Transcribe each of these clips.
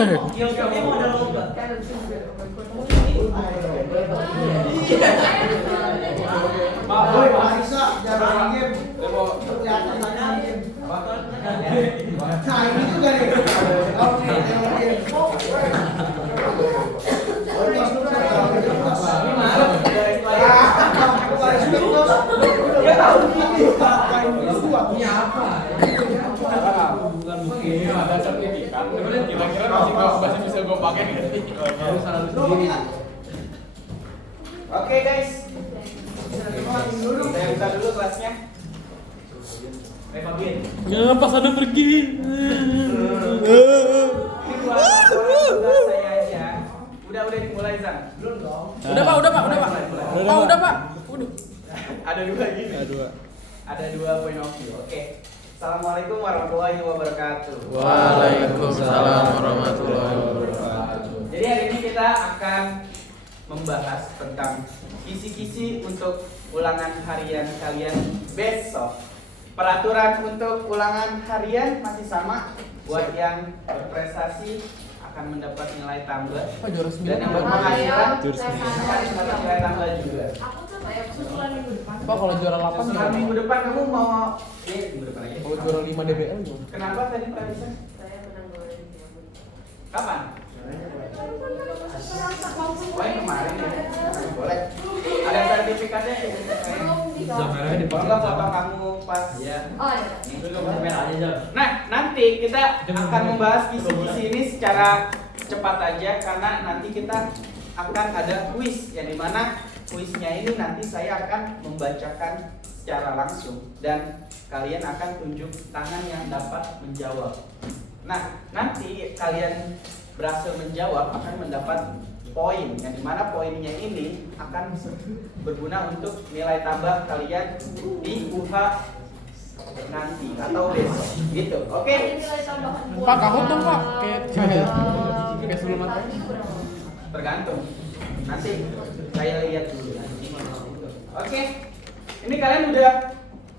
Geografi mau ada lomba. Pak Boy, Pak Isa, jangan game. Kelihatan mana game. Nah ini juga nih. Oke, jangan game. Dia tahu ini. Punya apa? Bukan mungkin ada sertifikat. Kira-kira masih bisa gue pakai nih. Oke guys. Saya buka dulu kelasnya. Fabian. Pas ada pergi. Ini buat saya aja. Udah dimulai Zang. Belum dong. Udah pak. Udah pak. Ada dua gini. Ada dua point of view. Oke. Assalamualaikum warahmatullahi wabarakatuh. Waalaikumsalam warahmatullahi wabarakatuh. Jadi hari ini kita akan membahas tentang kisi-kisi untuk ulangan harian kalian besok. Peraturan untuk ulangan harian masih sama. Buat yang berprestasi akan mendapat nilai tambah. Dan yang berpenghasilan akan mendapat nilai tambah juga. Pak kalau juara 8 Setelah minggu depan kamu mau minggu depan aja. Kalau juara 5 DBL gimana? Kenapa tadi Pak Risa? Saya menang Olimpiade. Kapan? Oh yang kemarin ya? Boleh. Ada sertifikatnya ya? Kalau nggak foto kamu pas ya. Oh iya. Nah nanti kita akan membahas kisi-kisi ini secara cepat aja karena nanti kita akan ada kuis yang dimana kuisnya ini nanti saya akan membacakan secara langsung dan kalian akan tunjuk tangan yang dapat menjawab. Nah nanti kalian berhasil menjawab akan mendapat poin yang dimana poinnya ini akan berguna untuk nilai tambah kalian di UH nanti atau besok gitu. Oke? Pak kahut dong pak. Kayak sebelum apa? Tergantung. Nanti saya lihat dulu. Oke. Ini kalian udah.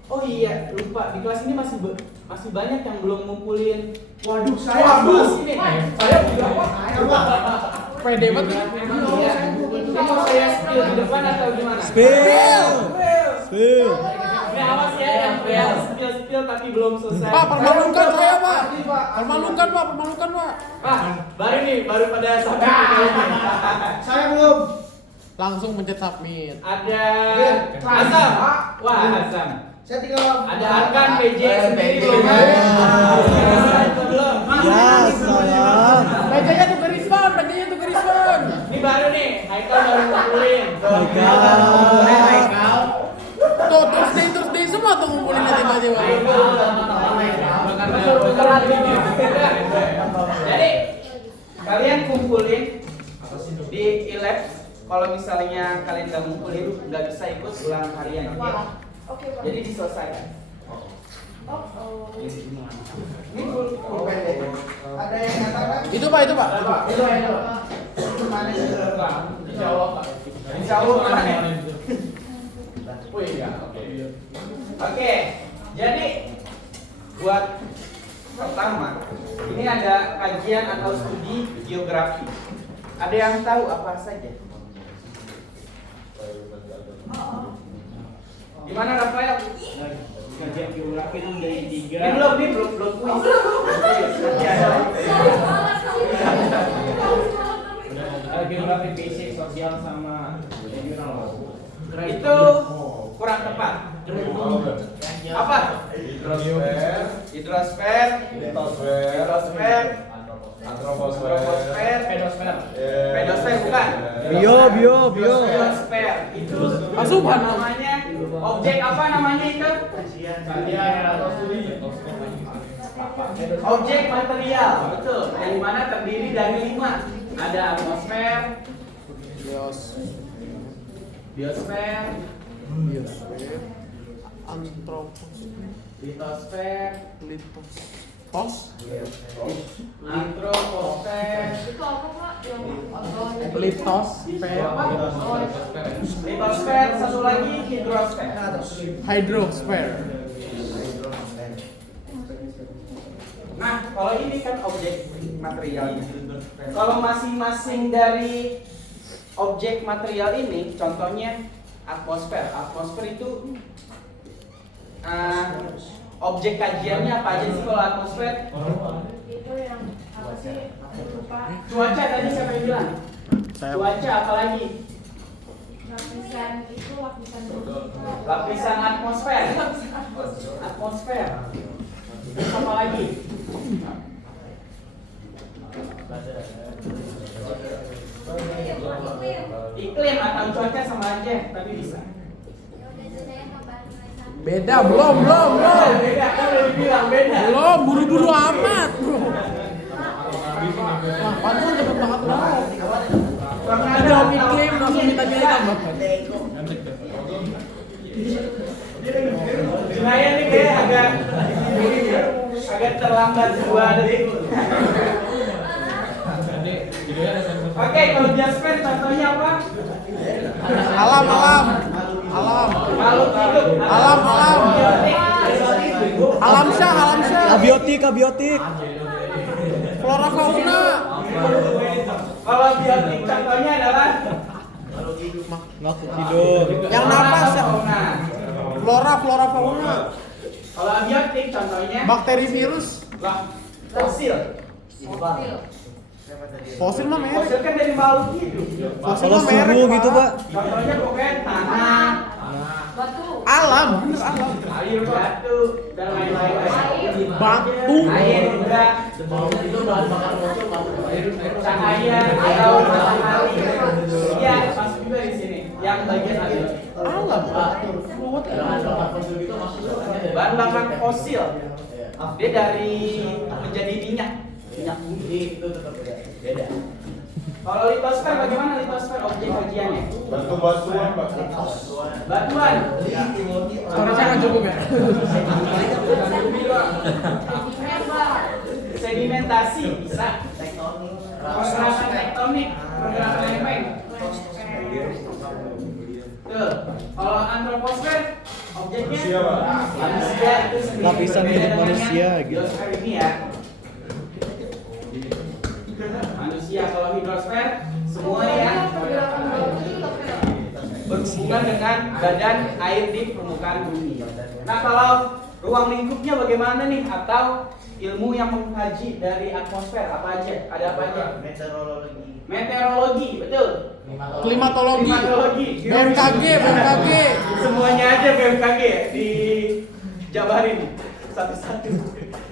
Oh iya, lupa di kelas ini masih banyak yang belum ngumpulin. Waduh, saya ini. Saya juga Pede banget. Ini mau saya spill di depan atau gimana? Spill. Ini awas ya yang spill tapi belum selesai. Pak permalukan saya pak. Permalukan pak. Baru pada sampai kali ini. Saya belum. Langsung pencet submit. Ada Azam. Wah, Azam. Saya tinggal. Ada Arkan PJ sendiri belum. Itu belum. Bajanya tuh Gerisman. Ini baru nih, Haikal baru ngumpulin. Haikal. Tuh Thursday semua tuh ngumpulin tiba-tiba. Jadi kalian kumpulin di e-lab. Kalau misalnya kalian nggak ngumpulin, nggak bisa ikut ulang harian. Oke? Jadi diselesaikan. Ini pulpen deh. Ada yang katakan? Itu pak. Itu mana sih? Insya Allah mana? Oh iya, oke. Jadi buat pertama, ini ada kajian atau studi geografi. Ada yang tahu apa saja? Gimana Rafael? Kajian geografi itu dari 3. Ini belum kuis. Geografi basic, sosial sama regional. Itu kurang tepat. Apa? Hidrosfer, litosfer, antroposfer, pedosfer bukan? Bio. Biosfer itu Asupan namanya. Objek apa namanya itu? Objek material, betul. Yang mana terdiri dari 5. Ada atmosfer, biosfer, litosfer, antroposfer, litosfer, satu lagi hidrosfer. Nah, kalau ini kan objek materialnya. Kalau masing-masing dari objek material ini, contohnya atmosfer. Atmosfer itu objek kajiannya apa aja sih kalau atmosfer? Itu yang apa sih? Lupa. Cuaca tadi siapa yang bilang? Cuaca apalagi? Lapisan itu lapisan Lapisan atmosfer. Atmosfer. Terus apa lagi? Iklim atau cuaca sama aja, tapi bisa. Beda, belum. Beda, kan udah dibilang beda. Belum, buru-buru amat, bro. Panjang cepet banget banget. Karena Ada iklim, langsung minta nilai tambah. Junaya nih kayak agak terlambat 2 detik. Oke, kalau Jasper contohnya apa? Alam. Makhluk hidup. Alam. Biotik. Alam syah. Abiotik. Flora fauna. Kalau biotik contohnya adalah Makhluk hidup. Yang napas ya. fauna. Flora fauna. Kalau abiotik contohnya Bakteri, virus. lah fosil. Fosil mah merek. Fosil kan dari makhluk hidup. Fosil Kalau mah merek. suhu gitu, Pak. Contohnya pokoknya tanah, batu. Alam, bener alam. air, batu, dan lain-lain. Batu. Air juga, cahaya atau matahari. Iya, masuk juga di sini. Yang bagian abiotik. Alam. Bahan bakar fosil. Dia dari menjadi minyak bumi. Beda. Kalau litosfer bagaimana litosfer objek kajiannya? Batu-batuan, Pak. Batuan. Suara nggak cukup ya? Sedimentasi bisa. Pergerakan tektonik, pergerakan lempeng. Tuh. Kalau antroposfer objeknya Manusia, Pak. manusia itu sendiri. Lapisan Berbeda hidup dengan manusia, yang gitu. biosfer ini ya. Manusia kalau hidrosfer semua yang berhubungan dengan badan air di permukaan bumi. Nah kalau ruang lingkupnya bagaimana nih? Atau ilmu yang mengkaji dari atmosfer apa aja? Ada apa aja? Meteorologi, betul. Klimatologi. Klimatologi. BMKG. Semuanya aja BMKG dijabarin satu-satu.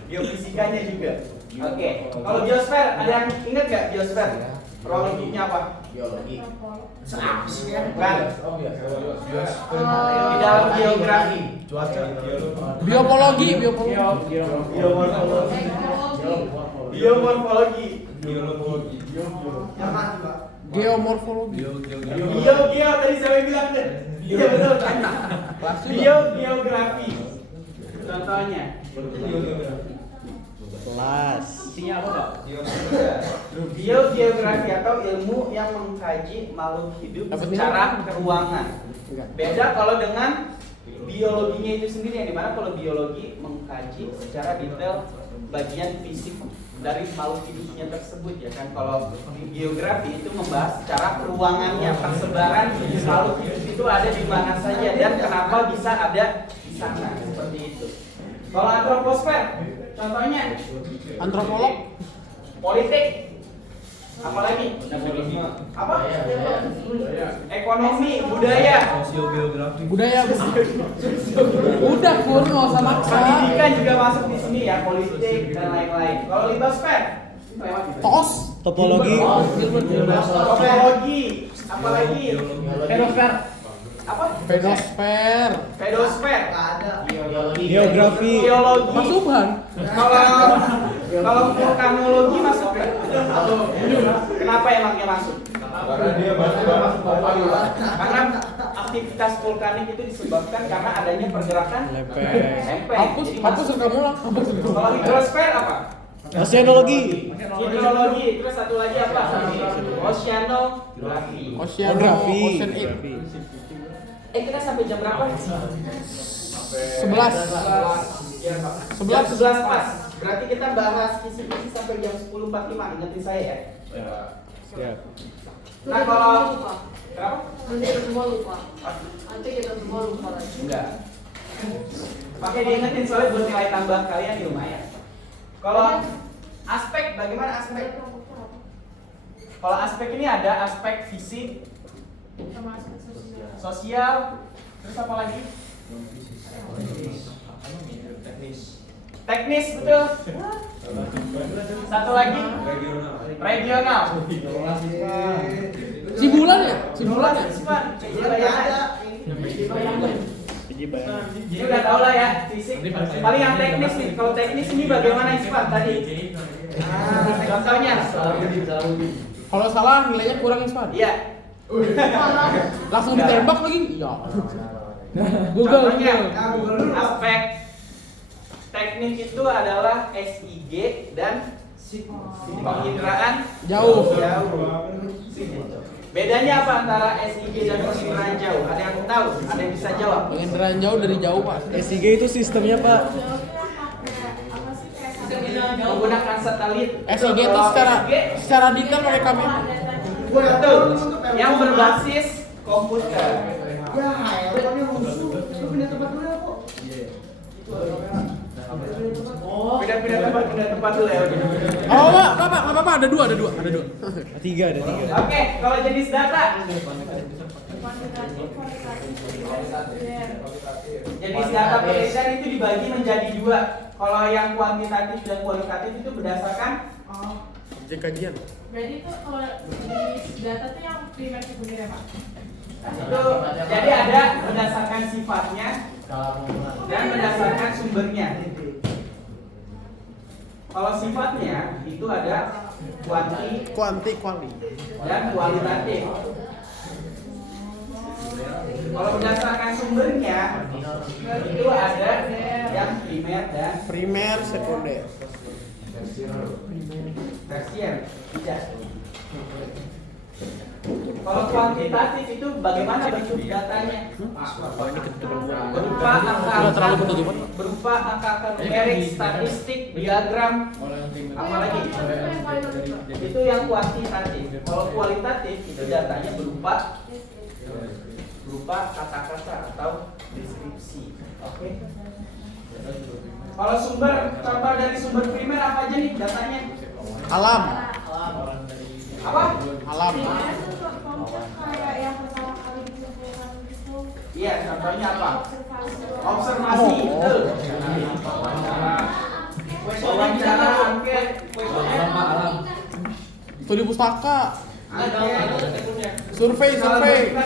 Geofisikanya juga. Oke. Kalau biosfer ada yang ingat nggak biosfer? Ruang lingkupnya apa? Bukan. Di dalam geografi. Biopologi. Biomorfologi. Geomorfologi. Geo tadi saya bilang deh. Iya betul kan? Geografi. Contohnya. Kelas. Isinya apa Pak? Geografi atau ilmu yang mengkaji makhluk hidup secara keruangan. Beda kalau dengan biologinya itu sendiri, yang dimana kalau biologi mengkaji secara detail bagian fisik dari makhluk hidupnya tersebut ya kan. Kalau geografi itu membahas secara keruangannya, persebaran makhluk hidup itu ada di mana saja dan kenapa bisa ada di sana, seperti itu. Kalau antroposfer contohnya Antropolog. politik, apalagi apa? Ekonomi, budaya, Budaya. Udah pur, nggak usah maksa. pendidikan juga masuk di sini ya, politik dan lain-lain. Kalau litosfer, Tos. Topologi. topologi, apalagi Pedosfer. apa? Pedosfer. Pedosfer, Geografi. geologi. Mas Subhan. Kalau vulkanologi masuk nggak? Kenapa emangnya masuk? Karena dia masuk Karena aktivitas vulkanik itu disebabkan karena adanya pergerakan Lempeng. lempeng. Hapus rekam ulang. Kalau hidrosfer apa? Oceanologi. Hidrologi. Terus satu lagi apa? Oceanografi. Oceanografi. Ocean Aid. Kita sampai jam berapa? 11. Jam 11 pas. Berarti kita bahas kisi-kisi sampai jam 10.45, ingetin saya ya. Siap. Nah kalau lupa. kenapa? Nanti kita semua lupa. Nanti kita semua lupa lagi. Enggak. Pakai diingetin soalnya buat nilai tambah kalian di lumayan. Kalau aspek, bagaimana aspek? Kalau aspek ini ada aspek fisik, Sama aspek sosial. sosial, terus apa lagi? Teknis betul. Satu lagi regional. Simbulan ya? Simbulan Ispan. Jadi udah tau lah ya fisik. Paling yang teknis nih. Kalau teknis ini bagaimana Ispan tadi? Contohnya. Kalau salah nilainya kurang Ispan. Iya. Langsung ditembak lagi. Iya. Contohnya aspek teknik itu adalah SIG dan penginderaan Jauh. Bedanya apa antara SIG dan penginderaan jauh? Ada yang tahu? Ada yang bisa jawab? Penginderaan jauh dari jauh Pak. SIG itu sistemnya Pak. Menggunakan satelit. SIG itu Kalau secara detail pakai kamera. betul. Yang berbasis komputer. Ya, teleponnya musuh. Lu pindah tempat dulu ya, kok. Pindah tempat dulu ya. Oh Pak, nggak apa-apa, ada dua. Tiga. Oke, kalau jenis data. Kuantitatif, kualitatif, kualitatif. Jenis data penelitian itu dibagi menjadi dua. Kalau yang kuantitatif dan kualitatif itu berdasarkan Objek kajian. Jadi itu kalau jenis data tuh yang primer sekunder ya Pak? itu jadi ada berdasarkan sifatnya dan berdasarkan sumbernya. Kalau sifatnya itu ada Kuali. dan kualitatif. Kalau berdasarkan sumbernya itu ada yang primer dan Primer, sekunder. tersier. Tidak. Kalau kuantitatif itu bagaimana bentuk datanya? Berupa angka-angka numerik, statistik, diagram, apalagi itu yang kuantitatif. Kalau kualitatif itu datanya berupa kata-kata atau deskripsi. Oke. Kalau sumber, contoh dari sumber primer apa aja nih datanya? Alam. Apa? Alam. Primer itu konsep kayak yang pertama kali ditemukan itu. Iya, contohnya apa? Observasi. Observasi, betul. Wawancara, angket, Studi pustaka. angket. Survei.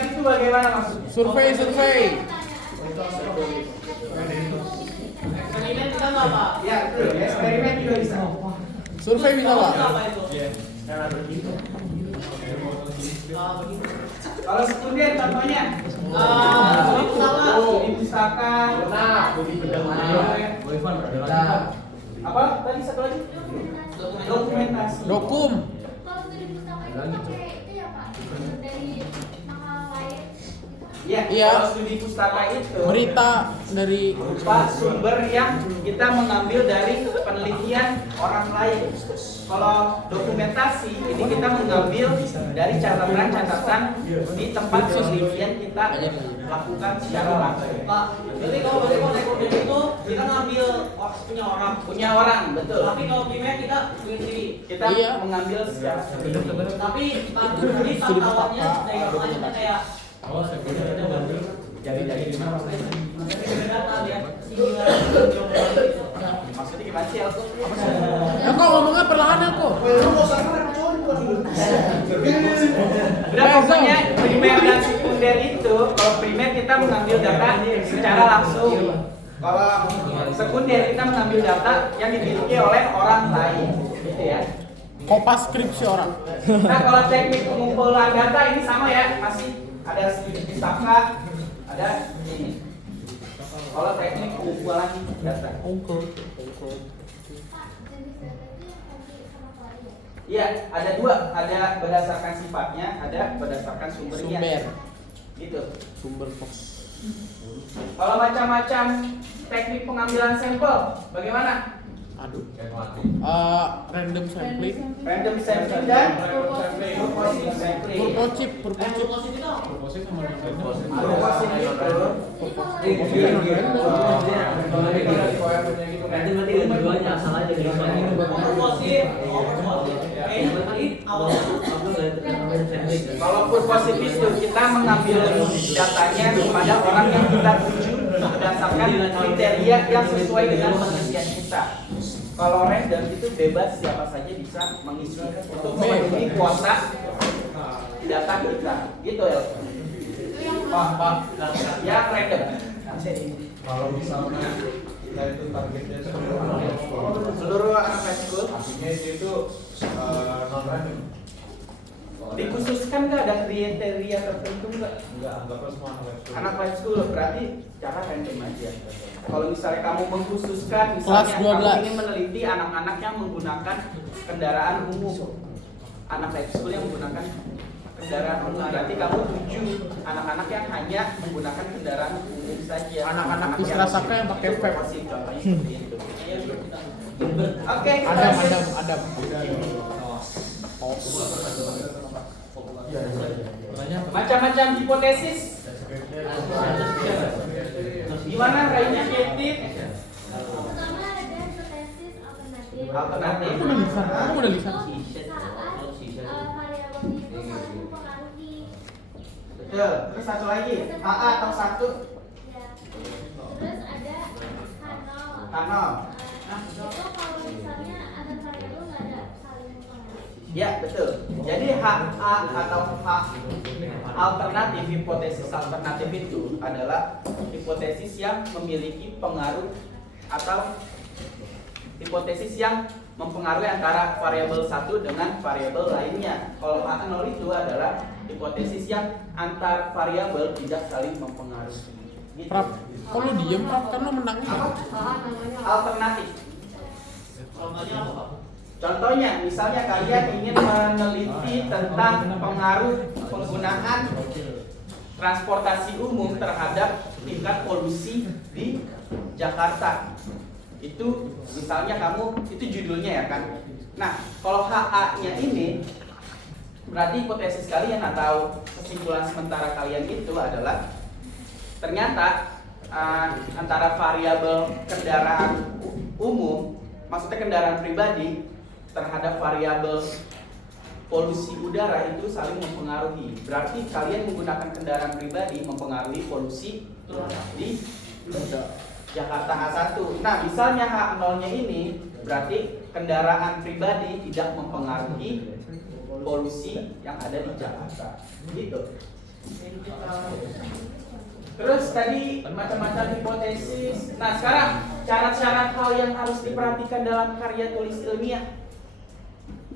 Itu bagaimana maksudnya? Survei. Ya, betul. Eksperimen juga bisa. Survei bisa Pak. Kalau sekunder contohnya studi pustaka. Apa tadi satu lagi? Dokumentasi. Dokum. Kalau studi pustaka itu pakai itu ya Pak, dari makalah lain gitu. Iya. Iya. Kalau studi pustaka itu Berita dari berupa sumber yang kita mengambil dari penelitian orang lain. Kalau dokumentasi ini kita mengambil dari catatan-catatan di tempat penelitian kita lakukan secara langsung. Pak, jadi kalau rekod itu kita ngambil punya orang, betul. Tapi kalau primer kita punya sendiri. Kita Iya. mengambil secara sendiri. Tapi ini pantauannya dari orang lain kayak data ya. Maksudnya gimana sih Elko? Ya kok ngomongnya perlahan ya kok. Lu mau sama cowok bukan dulu. Udah pokoknya primer dan sekunder itu, kalau primer kita mengambil data secara langsung. Kalau sekunder kita mengambil data yang dimiliki oleh orang lain, gitu ya. Kopas skripsi orang. Nah kalau teknik pengumpulan data ini sama ya, masih ada studi pustaka, ada ini. Kalau teknik pengumpulan data, Pak, jenis data itu yang tadi sama kali ya? iya ada dua, ada berdasarkan sifatnya, ada berdasarkan sumbernya. Sumber. Gitu. Sumber Fox. Kalau macam-macam teknik pengambilan sampel, bagaimana? Aduh. Kayak mati. Random sampling. Random sampling dan purposive sampling. Purposive. Proposit sama random. Purposive itu Berarti dua-duanya asal aja dari proportif. kalau purposive itu kita mengambil datanya kepada orang yang kita tuju berdasarkan kriteria yang sesuai dengan pengisian kita. Kalau random itu bebas, siapa saja bisa mengisi untuk memenuhi kuota data kita. Gitu ya. Pak. Ya random. Kalau misalnya kita itu targetnya Seluruh anak high school artinya itu non random. dikhususkan nggak ada kriteria tertentu nggak? Enggak, anggaplah semua Anak high school berarti cara random aja. Kalau misalnya kamu mengkhususkan, Kelas misalnya 12. kamu ingin meneliti anak-anak yang menggunakan kendaraan umum, anak high school yang menggunakan kendaraan umum, berarti kamu tuju anak-anak yang hanya menggunakan kendaraan umum saja. Anak-anak Isra Saka yang pakai vape. Contohnya seperti itu. Oke, kita Adam. macam-macam hipotesis. Gimana inisiatif? Pertama ada hipotesis alternatif. Alternatif. Aku udah lisan. Saat variabel itu saling mempengaruhi. Betul. Terus satu lagi, AA atau satu? Ya. Terus ada kanal. Kanal. Itu kalau misalnya ada variabel nggak ada saling mempengaruhi. Ya, betul. Jadi HA atau H alternatif, hipotesis alternatif itu adalah hipotesis yang memiliki pengaruh atau hipotesis yang mempengaruhi antara variabel satu dengan variabel lainnya. Kalau H0 itu adalah hipotesis yang antar variabel tidak saling mempengaruhi. Gitu. Prap, kok lu diem Prap? Kan lu menangnya. Alternatif. Contohnya, misalnya kalian ingin meneliti tentang pengaruh penggunaan transportasi umum terhadap tingkat polusi di Jakarta. Itu misalnya kamu, itu judulnya ya kan. Nah, kalau HA-nya ini berarti hipotesis kalian atau kesimpulan sementara kalian itu adalah ternyata antara variabel kendaraan umum, maksudnya kendaraan pribadi, terhadap variabel polusi udara itu saling mempengaruhi. Berarti kalian menggunakan kendaraan pribadi mempengaruhi polusi di Jakarta H1. Nah, misalnya H0-nya ini berarti kendaraan pribadi tidak mempengaruhi polusi yang ada di Jakarta. Gitu. Terus tadi macam-macam hipotesis. Nah, sekarang syarat-syarat hal yang harus diperhatikan dalam karya tulis ilmiah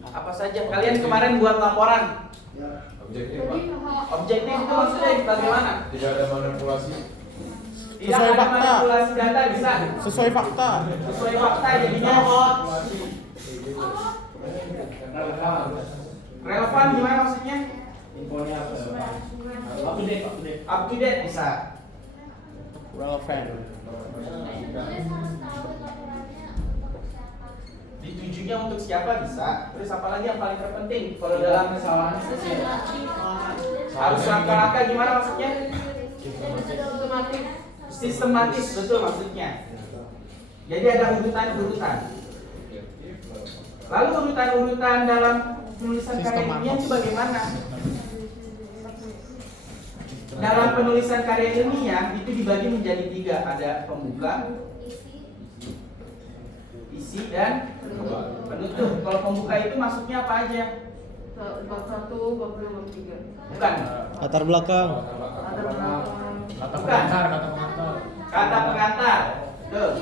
apa saja? Kalian kemarin buat laporan. objektif Pak. Objektif itu maksudnya bagaimana? Tidak ada manipulasi. Tidak Sesuai ada fakta. manipulasi data, bisa. Sesuai fakta. Sesuai fakta jadinya. Relevan gimana maksudnya? Infonya apa? Up to date. Up to date bisa. Relevan. Tulis harus tahu laporannya untuk siapa. Ditujunya untuk siapa bisa. Terus apalagi yang paling terpenting kalau dalam kesalahan harus langkah-langkah gimana maksudnya? Sistematis, betul maksudnya. Jadi ada urutan-urutan. Lalu urutan-urutan dalam penulisan karya ilmiah itu bagaimana? Dalam penulisan karya ilmiah itu dibagi menjadi 3, ada pembuka, isi, dan penutup. Kalau pembuka itu maksudnya apa aja? Bab 1, bab 2, bab 3. Bukan. Latar belakang. Kata Bukan. pengantar. Kata pengantar. Tuh.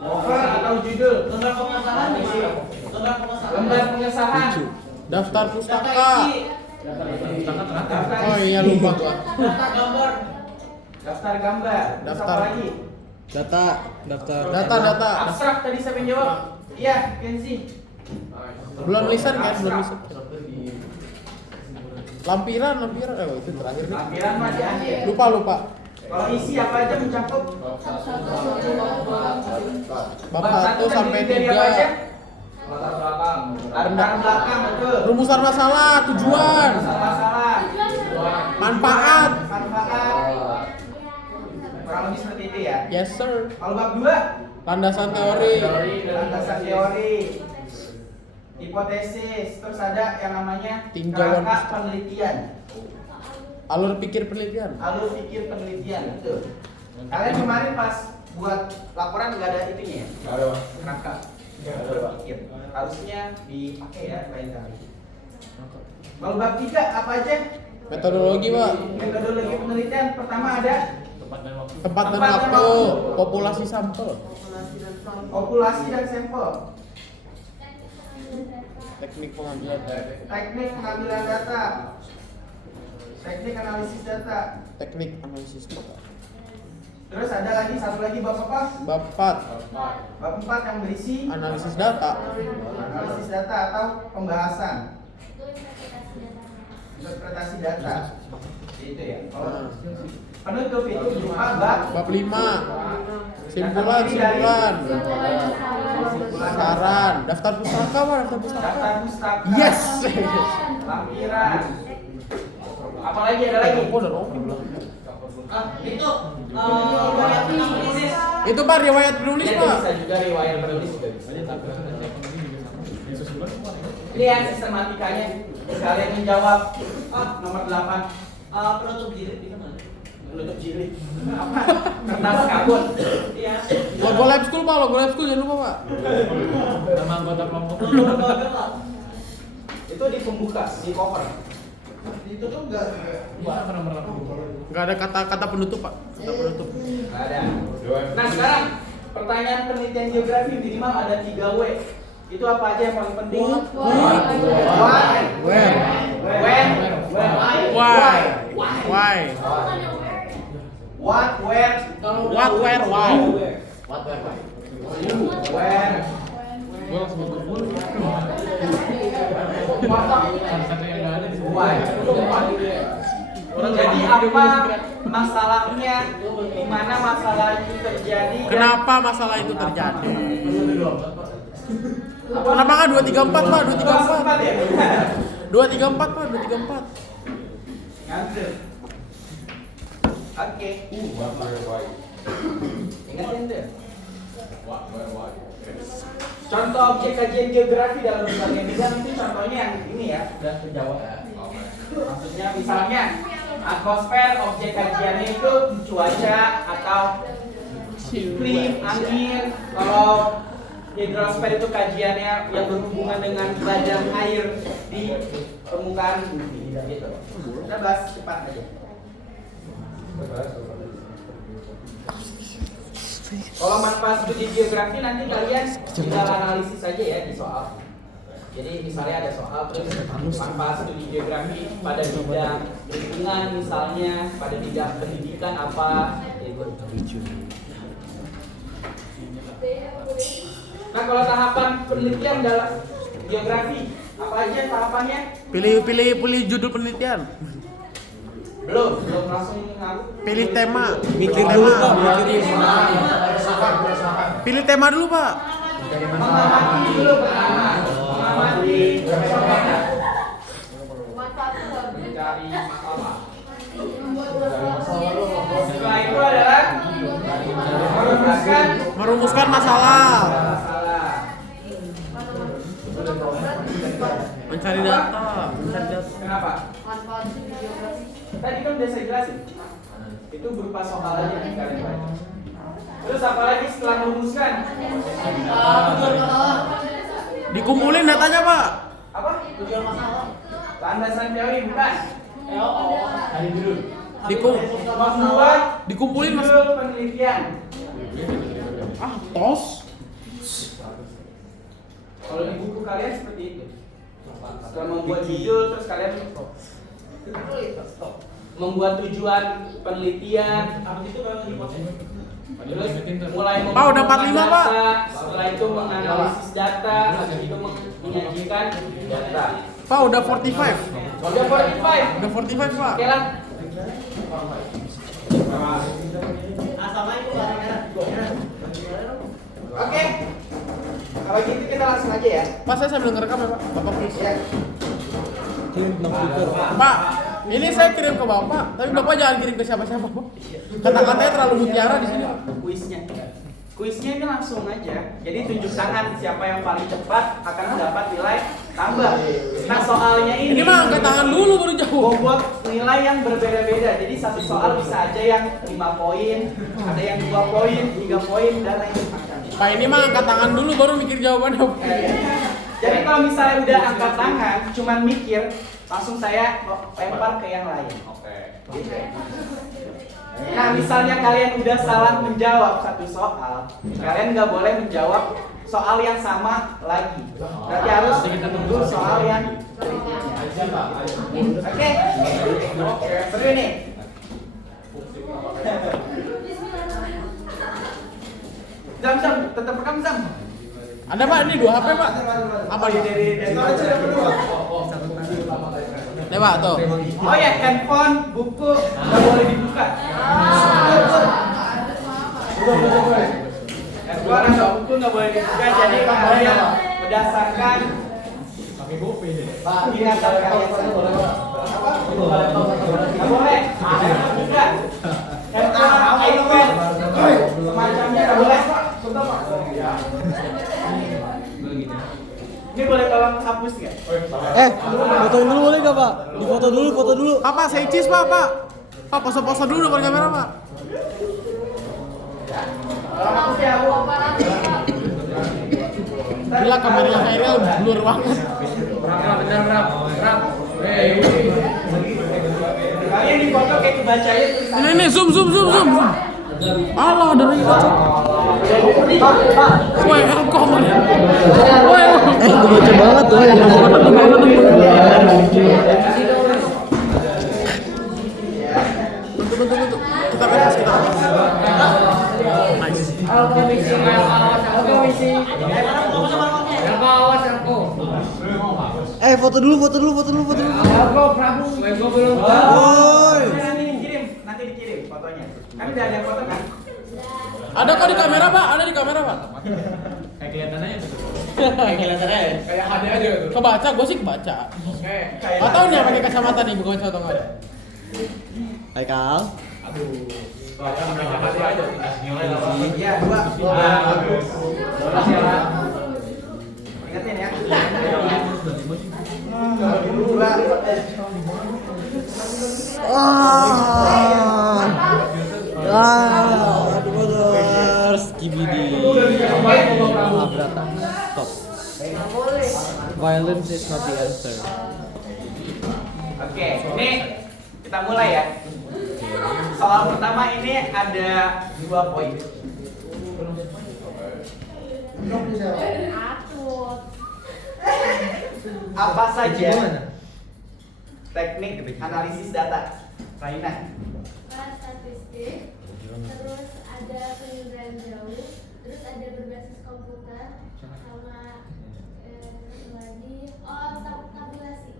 Cover atau judul. Lembar pengesahan isi. Lembar pengesahan. Daftar pustaka. Daftar Oh isi. iya lupa gua. Data gambar. Daftar gambar. Terus Daftar. apa lagi? Data. Abstrak tadi siapa yang jawab? Iya, Kenzi. Belum lisan kan? Belum lisan. Lampiran. Oh itu terakhir nih. Lampiran mah di akhir. Lupa. Kalau isi apa aja mencakup? Bab 1 sampai terdiri dari apa aja? 3. Latar belakang. Latar belakang betul. Rumusan masalah, tujuan, Masalah. manfaat. Manfaat. Kurang lebih seperti itu ya. Yes sir. Kalau bab 2, Landasan teori. landasan teori, hipotesis, terus ada yang namanya Tinjauan kerangka penelitian, Alur pikir penelitian. alur pikir penelitian, betul. Kalian kemarin pas buat laporan nggak ada itunya ya? Ada. Kerangka alur pikir. Harusnya dipakai ya lain kali. Kalau bab 3 apa aja? Metodologi, Pak. Metodologi penelitian pertama ada Tempat dan waktu, populasi sampel, populasi dan sampel, teknik pengambilan data, teknik pengambilan data, teknik analisis data. teknik analisis data. Terus ada lagi satu lagi bab apa? Bab 4, Bab 4 yang berisi analisis data. analisis data atau pembahasan interpretasi data. Itu ya. Nah, Penutup itu berupa bab bab 5, simpulan, saran, daftar pustaka, Pak, daftar pustaka. daftar pustaka. Yes. Lampiran. Apalagi ada lagi? Oh, udah Romi belum. Itu riwayat penulis. Itu Pak riwayat penulis, Iya, Pak. bisa juga riwayat penulis juga bisa. Ini ya sistematikanya. Kalian menjawab nomor 8. Penutup diri di mana? Penutup jilid. Apa? Kertas kabut. Iya. Logo lab school, Pak, logo lab school jangan lupa, Pak. Nama anggota kelompok. Itu di pembuka, di cover. Itu tuh enggak Enggak ada kata-kata penutup, Pak. Kata penutup. Nggak ada. Nah sekarang pertanyaan penelitian geografi minimal ada 3 W. Itu apa aja yang paling penting? Why? Where? When? Why? Why? What? Where? What, where, why? Where? Gue langsung berburu. Satu yang nggak ada di sini. Why? Jadi apa masalahnya? Di mana masalah itu terjadi? dan Kenapa masalah itu terjadi? Kenapa nggak 234, Pak? 234. 4 ya? 234, Pak. 234. Ngantuk. Oke. Ingatin deh. Contoh objek kajian geografi dalam berbagai bidang itu contohnya yang ini ya, udah terjawab. Maksudnya misalnya atmosfer objek kajiannya itu cuaca atau iklim, angin. Kalau hidrosfer itu kajiannya yang berhubungan dengan badan air di permukaan bumi gitu. Kita bahas cepat aja. Kalau manfaat studi geografi nanti kalian tinggal analisis saja ya di soal. Jadi misalnya ada soal terus manfaat studi geografi pada bidang lingkungan misalnya, pada bidang pendidikan apa gitu. Nah kalau tahapan penelitian dalam geografi apa aja tahapannya? Pilih judul penelitian. Belum langsung ngaku. Pilih tema. Mikir dulu, Pak. Pilih tema dulu, Pak. Mengamati dulu pertama. Mengamati. Mencari masalah. Setelah itu adalah Merumuskan masalah. Mencari data. Kenapa? Tadi kan udah saya jelasin. Itu berupa soal aja yang kalian baca. Terus apa lagi setelah merumuskan? Dikumpulin datanya, Pak. Apa? Landasan teori bukan? Membuat Dikumpulin mas. judul penelitian. Ah, tos. Kalau di buku kalian seperti itu. Setelah membuat judul terus kalian membuat tujuan penelitian. Terus mulai Pak, udah 45, data, Pak. setelah itu menganalisis data, habis itu menyajikan data. Pak, udah 45. Udah 45. Udah 45, Pak. Oke lah. Oke. Kalau gitu kita langsung aja ya. Pak, saya sambil ngerekam ya, Pak. Bapak please. Ya. Pak, ini saya kirim ke Bapak, tapi Bapak jangan kirim ke siapa-siapa, Pak. Kata-katanya terlalu mutiara di sini. Kuisnya. Kuisnya ini langsung aja. Jadi tunjuk tangan siapa yang paling cepat akan mendapat nilai tambah. Nah, soalnya Ini mah angkat tangan dulu baru jawab. bobot nilai yang berbeda-beda. Jadi satu soal bisa aja yang 5 poin, ada yang 2 poin, 3 poin dan lain sebagainya. Pak, ini mah angkat tangan dulu baru mikir jawabannya. Jadi kalau misalnya udah angkat tangan, cuman mikir, langsung saya lempar ke yang lain. Oke. Gitu. Nah, misalnya kalian udah salah menjawab satu soal, kalian nggak boleh menjawab soal yang sama lagi. Berarti harus tunggu soal yang berikutnya. Oke, seru nih. Zam, tetap rekam Zam. Ada Pak, ini 2 HP Pak. Apa nih? Dari Nih Pak, tuh. Oh ya, handphone, buku nggak boleh dibuka. Handphone atau buku nggak boleh dibuka. Jadi kalian berdasarkan ingatan kalian sendiri. Nggak boleh. Buka. Handphone, iPad, semacamnya nggak boleh. Ini boleh tolong hapus nggak? Fotoin dulu boleh nggak Pak? Foto dulu. Pak, saya cheese Pak. Pak, pose-pose dulu depan kamera Pak. Tolong hapus ya, Bu. Gila, kamera akhirnya blur banget. Kalian di foto kayak kebacain tulisan. Ini zoom. Allah, dari itu. Woi, kok mana? Woi. Baca banget tuh. Bentuk. Kita atas. Nice. Foto dulu. Nanti dikirim fotonya. Kan udah ada foto kan? Ada kok di kamera Pak, Kayak kelihatan aja. Kayak ada aja tuh. Kebaca, gue sih kebaca. Kayak Atau nih pakai kacamata nih, bukan atau enggak? Hai Kal. Ada aja. Iya, 2. Ingatin ya. 2. Skibidi. Abrata. Stop. Violence is not the answer. Oke, ini kita mulai ya. Soal pertama ini ada 2 poin. Apa saja teknik analisis data? Raina. Statistik, terus ada penilaian jauh, terus ada berbasis komputer, sama satu lagi tabulasi.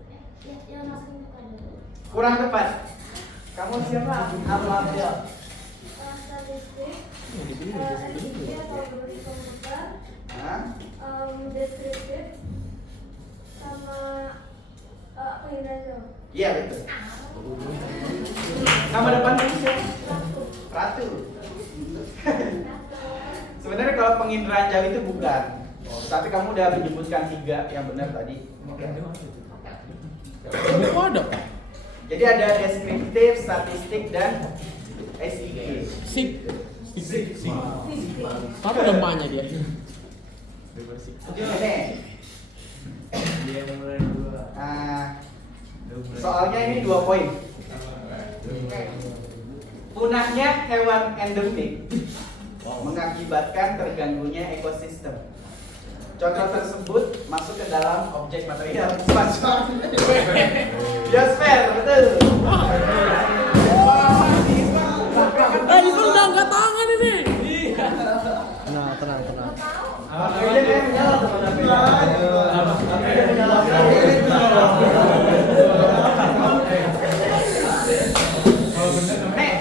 Yang masukin bukan dulu. Kurang tepat. Kamu siapa? Al-Abdel. Statistik, SPG atau berbasis komputer, deskriptif, sama penilaian jauh. Iya betul. Nama depan kamu siapa? Ratu. Sebenarnya kalau penginderaan jauh itu bukan. Tapi kamu udah menyebutkan 3 yang benar tadi. Buku ada Pak. Jadi ada deskriptif, statistik, dan SIG. Sik. Apa namanya dia? Ini. Soalnya ini 2 poin. Punahnya hewan endemik mengakibatkan terganggunya ekosistem. Contoh tersebut masuk ke dalam objek material biosfer, betul. Itu udah angkat tangan ini. Tenang.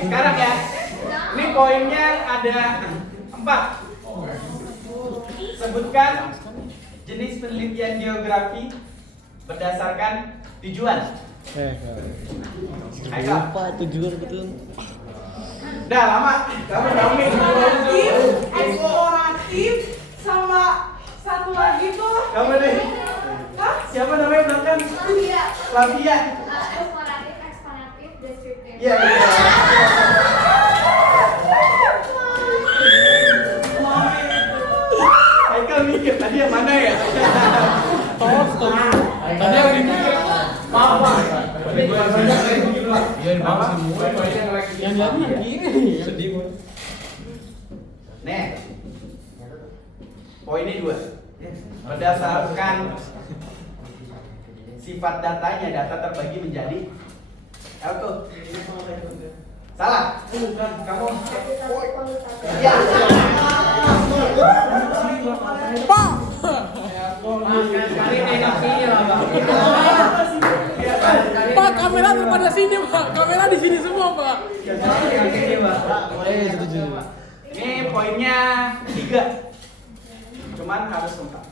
Sekarang ya, ini poinnya ada 4. Sebutkan jenis penelitian geografi berdasarkan tujuan. Ayo. tujuan betul. Udah lama, kamu rame. Eksploratif sama satu lagi tuh. Kamu deh. Siapa namanya belakang? Flavia. Flavia. Eksploratif, eksponatif, deskriptif. Iya. Haikal mikir tadi yang mana ya? Tadi yang dipikir Maaf, Pak. Iya, Apa? semua. Yang jadi yang kiri. Sedih, Bu. Nih. Poinnya 2. Berdasarkan sifat datanya, data terbagi menjadi apa? Salah. Bukan kamu. Ya. Pak. Kali ini nasinya lah, Bang. Pak, kamera pada sini, Pak. Kamera di sini semua, Pak. Ini poinnya 3. Cuman harus lengkap.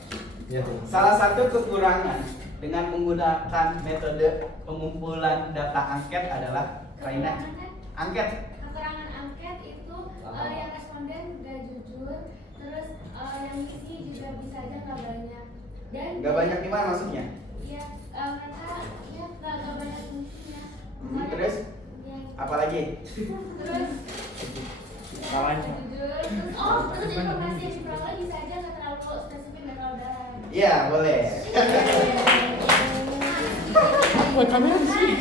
Salah satu kekurangan dengan menggunakan metode pengumpulan data angket adalah Raina. Angket. Keterangan angket itu yang responden gak jujur, terus yang isi juga bisa aja gak banyak. Dan Gak banyak gimana maksudnya? Iya, mereka ya gak banyak fungsinya. Terus? Ya, Apalagi? terus jujur, terus informasi yang diperoleh bisa aja gak terlalu spesifik, gak terlalu dalam. Iya, boleh. Buat kamera di sini.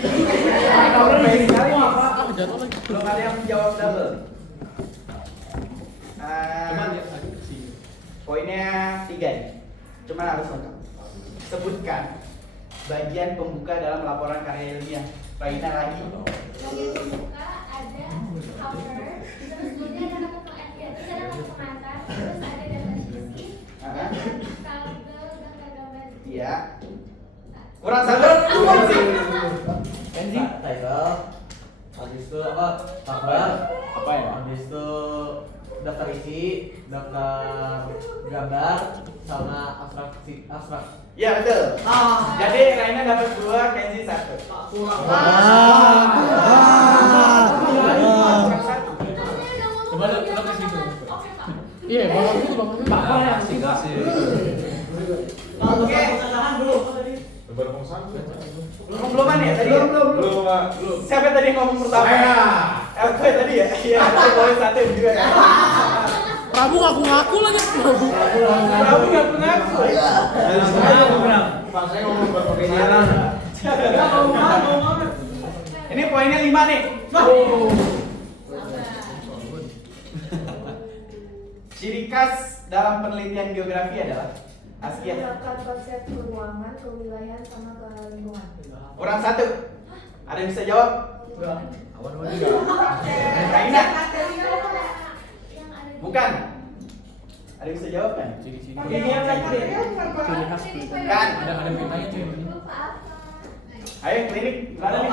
Kalau baik sekali nih. Jatuh lagi. Belum ada yang jawab double. Poinnya 3 nih. Cuman harus lengkap. Sebutkan bagian pembuka dalam laporan karya ilmiah. Raina lagi. Bagian pembuka ada cover, terus kemudian ada terus ada pengantar, terus ada data isi, dan tabel daftar gambar. Iya. Kurang satu. Pensi, title. Habis itu apa? Tabel. Apa ya? Habis itu daftar isi, daftar gambar, sama abstrak. Iya betul. Jadi Raina dapat 2, Kenzi 1. Kurang. Kurang 1. Coba lo ke situ. Oke, Pak. Iya, Bang. Itu Bang. Bapak yang tinggal sih. Oke. Berfungsi. Belum ya tadi? Belum, Pak. Siapa tadi yang ngomong pertama? Aku tadi ya? Iya, aku boleh 1 juga ya. Prabu ngaku-ngaku lagi. Prabu ngaku-ngaku. Pak, saya ngomong berbagai Ini poinnya 5 nih. Ciri khas dalam penelitian geografi adalah Askia. Menggunakan konsep keruangan, kewilayahan, sama kelingkungan. Kurang 1. Ada yang bisa jawab? Raina. Bukan. Ada yang bisa jawab kan? Ciri-ciri. Ini yang tadi. Kan. Ada petanya, cuy. Ayo klinik. Gimana nih?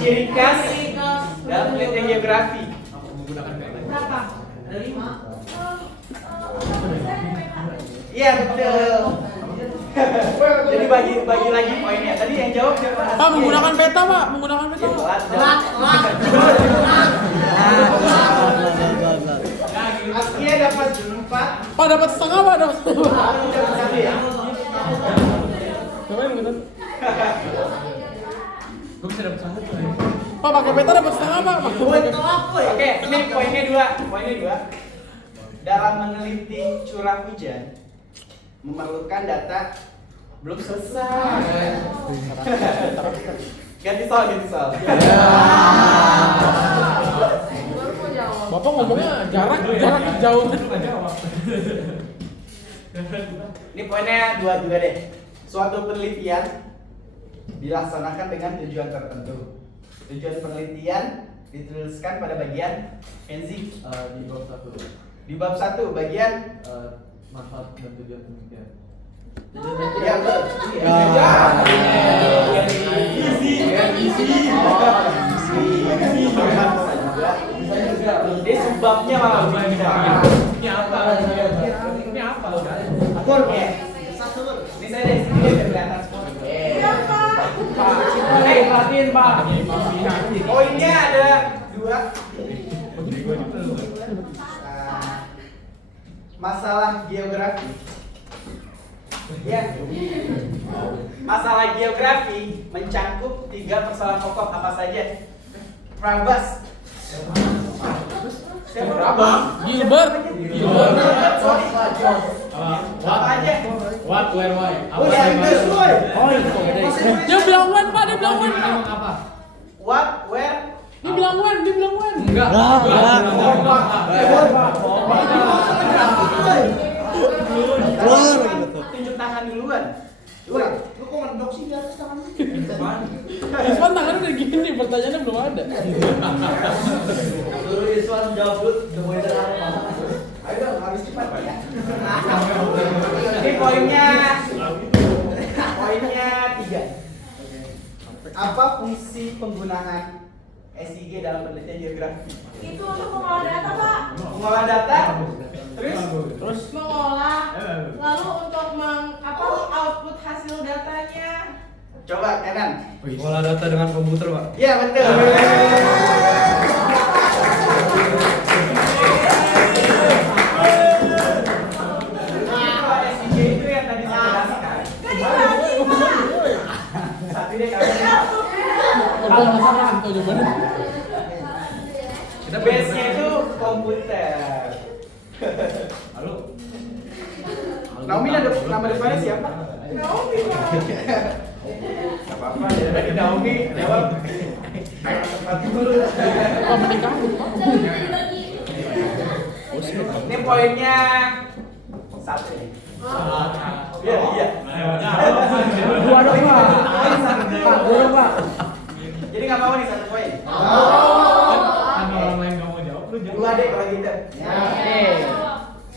Ciri khas dalam penelitian geografi. Menggunakan peta. Berapa? Ada 5. Iya betul. Jadi bagi lagi poinnya. Tadi yang jawab siapa? Pak, menggunakan peta, Pak. Menggunakan peta. Askia dapat 4. Pak dapat setengah, Pak. Dapat setengah. Aku dapat 1 ya. Coba yang bener. Gue bisa dapat 1 tuh. Pak pakai peta dapat setengah, Pak. Oke, ini poinnya 2. Poinnya 2. Dalam meneliti curah hujan memerlukan data belum selesai. Ganti soal. Bapak ngomongnya jarak jauh. Ini poinnya 2 juga deh. Suatu penelitian dilaksanakan dengan tujuan tertentu. Tujuan penelitian dituliskan pada bagian Kenzi. Di bawah 1. Di bab 1 bagian Manfaat dan tujuan penelitian. ya betul. Ini sebabnya malah lebih bisa. Ini apa? Yakin, Pak. Poinnya ada 2. Masalah geografi. Ya. Masalah geografi mencangkup 3 persoalan pokok apa saja? Prabas. Siapa? Gilbert. Sorry. Apa aja? What, where, why? Oh, ya, Inggris, woy. Dia bilang when, Pak, dia bilang when. Apa? What, where? Dia bilang when, dia bilang when. Enggak. Tunjuk tangan duluan. Woi, lu kok mendok sih di atas tangan lu? Iswan tangannya udah gini, pertanyaannya belum ada. Dulu Iswan jawab dulu, udah mulai dari Ayo dong, harus cepat ya. Ini poinnya 3. Apa fungsi penggunaan SIG dalam penelitian geografi? Itu untuk mengolah data, Pak. Mengolah data, terus Mengolah, lalu untuk output hasil datanya. coba kanan. Olah data dengan komputer, Pak. Iya betul. Kalau SIG itu yang tadi saya jelaskan. Satu deh kamu. Kalau nggak salah itu jawabannya. Base-nya itu komputer. Halo. Naomi nama depannya siapa? Naomi, Pak. Gak apa-apa, dari Naomi jawab. Tempat dulu. Apa menikah? Ini poinnya 1 nih. Iya. Dua dong, Pak. Pak, dua dong, Pak. Jadi nggak mau nih 1 poin. Kan orang lain nggak mau jawab, lu jawab. 2 deh kalau gitu.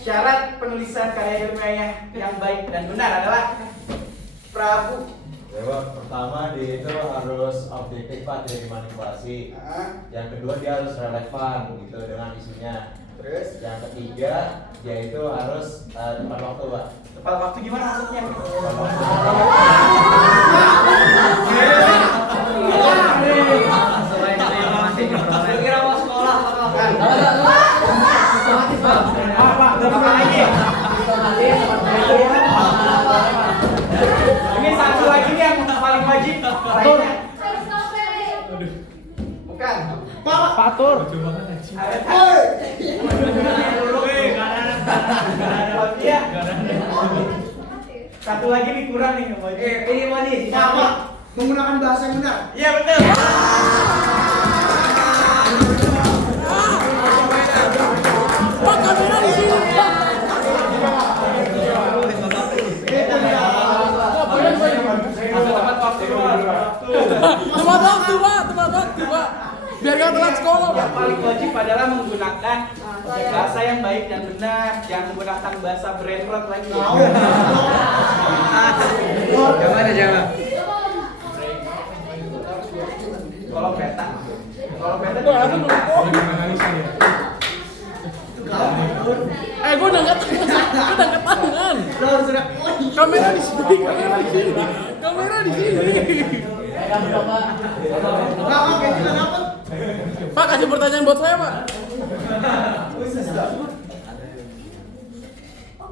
Syarat penulisan karya ilmiah yang baik dan benar adalah Prabu. Ya Bang, pertama dia itu harus objektif Pak, tidak dimanipulasi. Yang kedua dia harus relevan gitu dengan isunya. Terus Yang ketiga dia itu harus tepat waktu Pak. tepat waktu gimana maksudnya? Tepat waktu. Lu kira mau sekolah apa? Apa lagi? Ini 1 lagi nih yang paling wajib. Lainnya Harus sampai. bukan. Patur. Iya. 1 lagi nih kurang nih yang wajib. Ini mau nih, Apa? Menggunakan bahasa yang benar. Iya betul. Pak, kamera di sini, Pak. Tepat waktu. Tepat waktu, Pak. Biar nggak telat sekolah, Pak. Yang paling wajib adalah menggunakan bahasa yang baik dan benar, jangan menggunakan bahasa brainrot lagi. Jangan. Kalau peta Gua langsung nunggu. Gua udah angkat tangan. Kamera di sini. Nah, oke, kita dapat. Pak, kasih pertanyaan buat saya, Pak.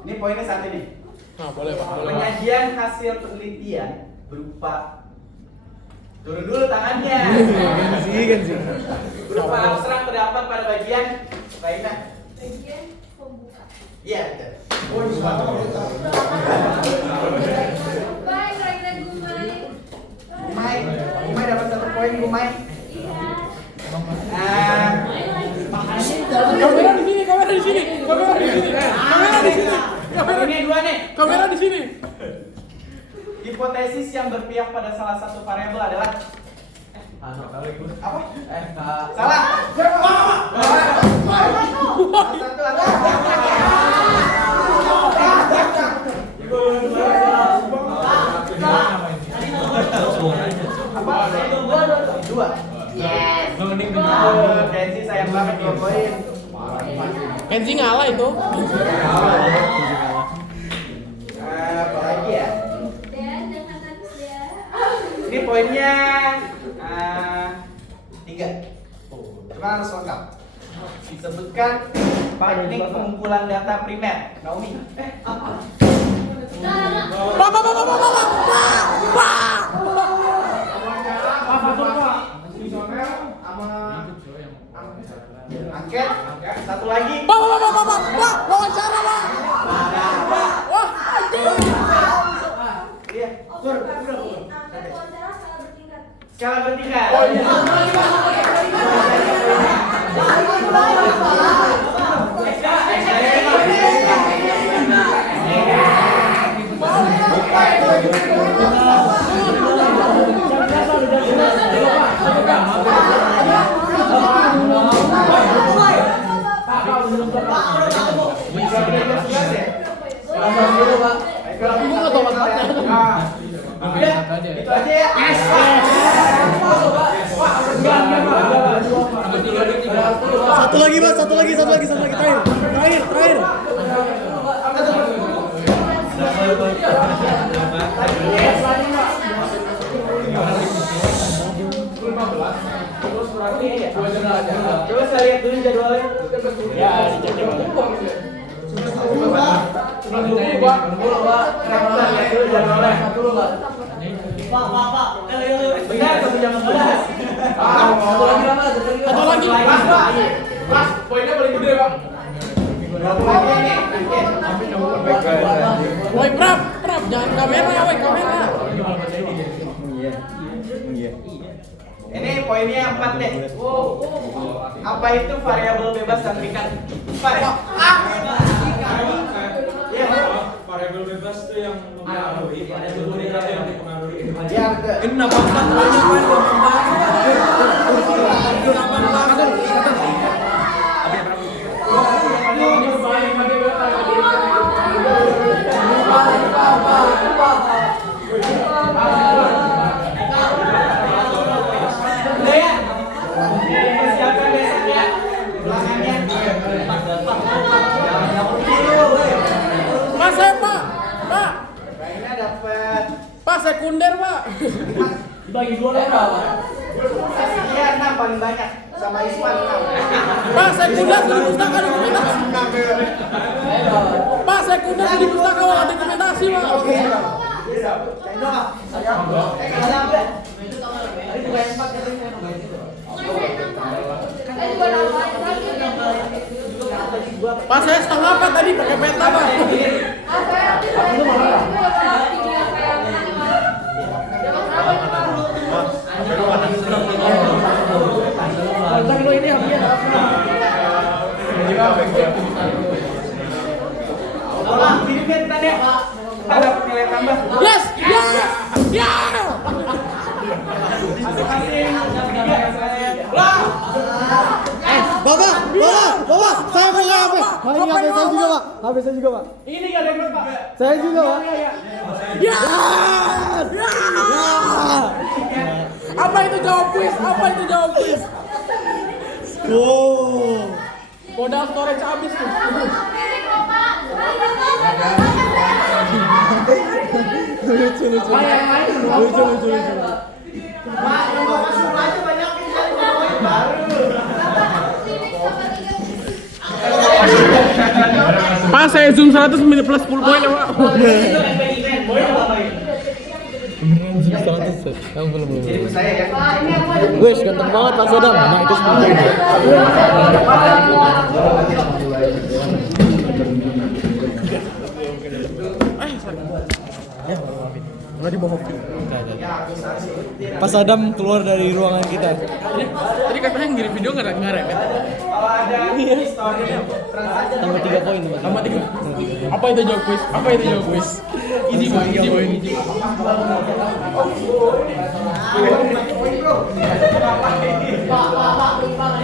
Ini poinnya 1 nih. Nah, boleh, Pak. Penyajian hasil penelitian berupa turun dulu tangannya. Berupa abstrak terdapat pada bagian baiknya. Bagian pembuka. Iya betul. Oh, di sana. Baik, keren Gumai. Gumai dapat 1 poin Gumai. Iya. Kamera di sini. Ini 2 nih. Kamera di sini. Hipotesis yang berpihak pada salah satu variabel adalah apa? Salah. Satu atau apa? 2. Yes. Kenzi sayang banget 2 poin. Kenzi ngalah itu. Apa lagi ya? Dan jangan nangis ya. Ini poinnya Memang harus lengkap. Sebutkan teknik pengumpulan data primer. Naomi. Nah, Angket. Satu lagi. Wawancara, Pak. Wah, Iya. angkat wawancara skala bertingkat. Skala bertingkat. Oh iya. Ibu nggak tahu manfaatnya. Itu aja ya. Satu lagi, Mas. Satu lagi. Terakhir. Coba saya lihat dulu jadwalnya. Ya, dicek dulu. Benar, kamu jangan ngebahas. Satu lagi. Mas, poinnya paling gede, Pak. Woi, Prap, jangan kamera. Ini poinnya 4 deh. Apa itu variabel bebas dan tingkat? Variabel bebas itu yang mempengaruhi, variabel tingkat yang dipengaruhi. Ini nama Udah ya? Persiapkan besok ya. Ulangannya. Mas, Pak. Kayaknya dapat Pak, sekunder, Pak. dibagi dua lah, Pak. Iya 6 paling banyak sama Isman 6. Pak, sekunder di pustaka dokumentasi. Pak, sekunder di pustaka dokumentasi, Pak. Pak, saya setengah apa tadi pakai peta, Pak? Kirimnya tanya. Kita dapat nilai tambah. Yes. Bapak, saya punya HP. Saya juga, Pak. Ini nggak dapat Pak. Saya juga, Pak. Ya. Apa itu jawab kuis? Oh. Modal storage habis tuh. Lucu. Pak, yang mau masuk aja banyakin kali poin baru. Pak, saya zoom 100 menit plus 10 poin ya, Pak. Jadi saya ya. Wes, ganteng banget Pak Sadam. Nah, itu seperti ini. Nggak dibawa mobil. Pak Sadam keluar dari ruangan kita. Tadi katanya ngirim video nggak repet. Kalau ada histori transaksi Tambah 3 poin, Pak. Sama 3. Apa itu jawab kuis? Easy boy.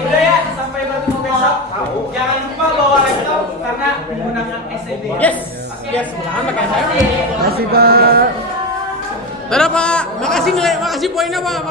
Udah ya, sampai bertemu besok. Jangan lupa bawa laptop karena menggunakan SSD. Yes, mudah-mudahan pakai saya. Makasih, Pak. Dadah, Pak. Makasih poinnya, Pak.